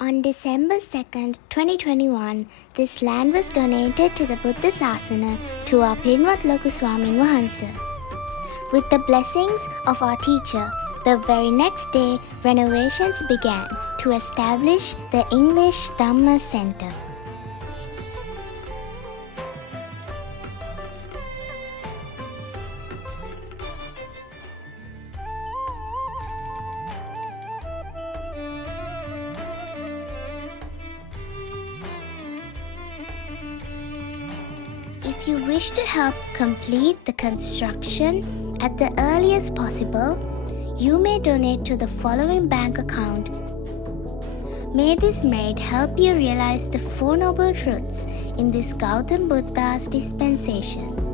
On December 2nd, 2021, this land was donated to the Buddha Sasana to our Pinwath Loku Swaminwahansa. With the blessings of our teacher, the very next day, renovations began to establish the English Dhamma Centre. If you wish to help complete the construction at the earliest possible, you may donate to the following bank account. May this merit help you realize the Four Noble Truths in this Gautam Buddha's dispensation.